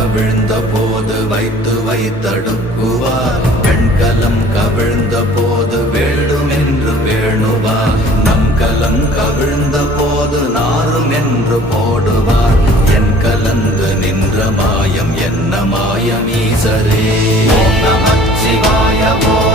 கவிழ்ந்த போது வைத்து வைத்தடுக்குவார். பெண்கலம் கவிழ்ந்த போது வேண்டுமென்று வேணுவார். நம் கலம் கவிழ்ந்த போது நாரும் என்று போடுவார். என் கலந்து நின்ற மாயம் என்ன மாயம் ஈசரே. ஓம் நமச்சிவாய.